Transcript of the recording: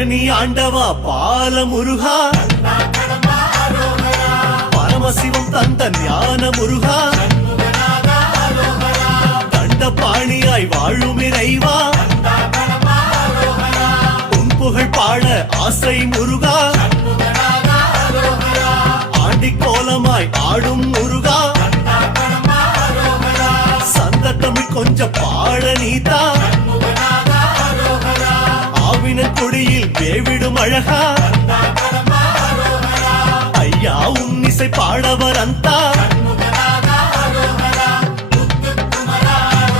பழனி ஆண்டவா பால முருகா, பரமசிவம் தந்த ஞான முருகா, தண்டபாணியாய் வாழும் இறைவா, உன் புகழ் பாட ஆசை முருகா, ஆண்டி கோலமாய் ஆடும் முருகா, சந்த தமிழ் கொஞ்சம் பாட நீதா, ஆவின கொடியில் வேவிடும் அழகா, ஐயா உன்னிசை பாடவர் அந்த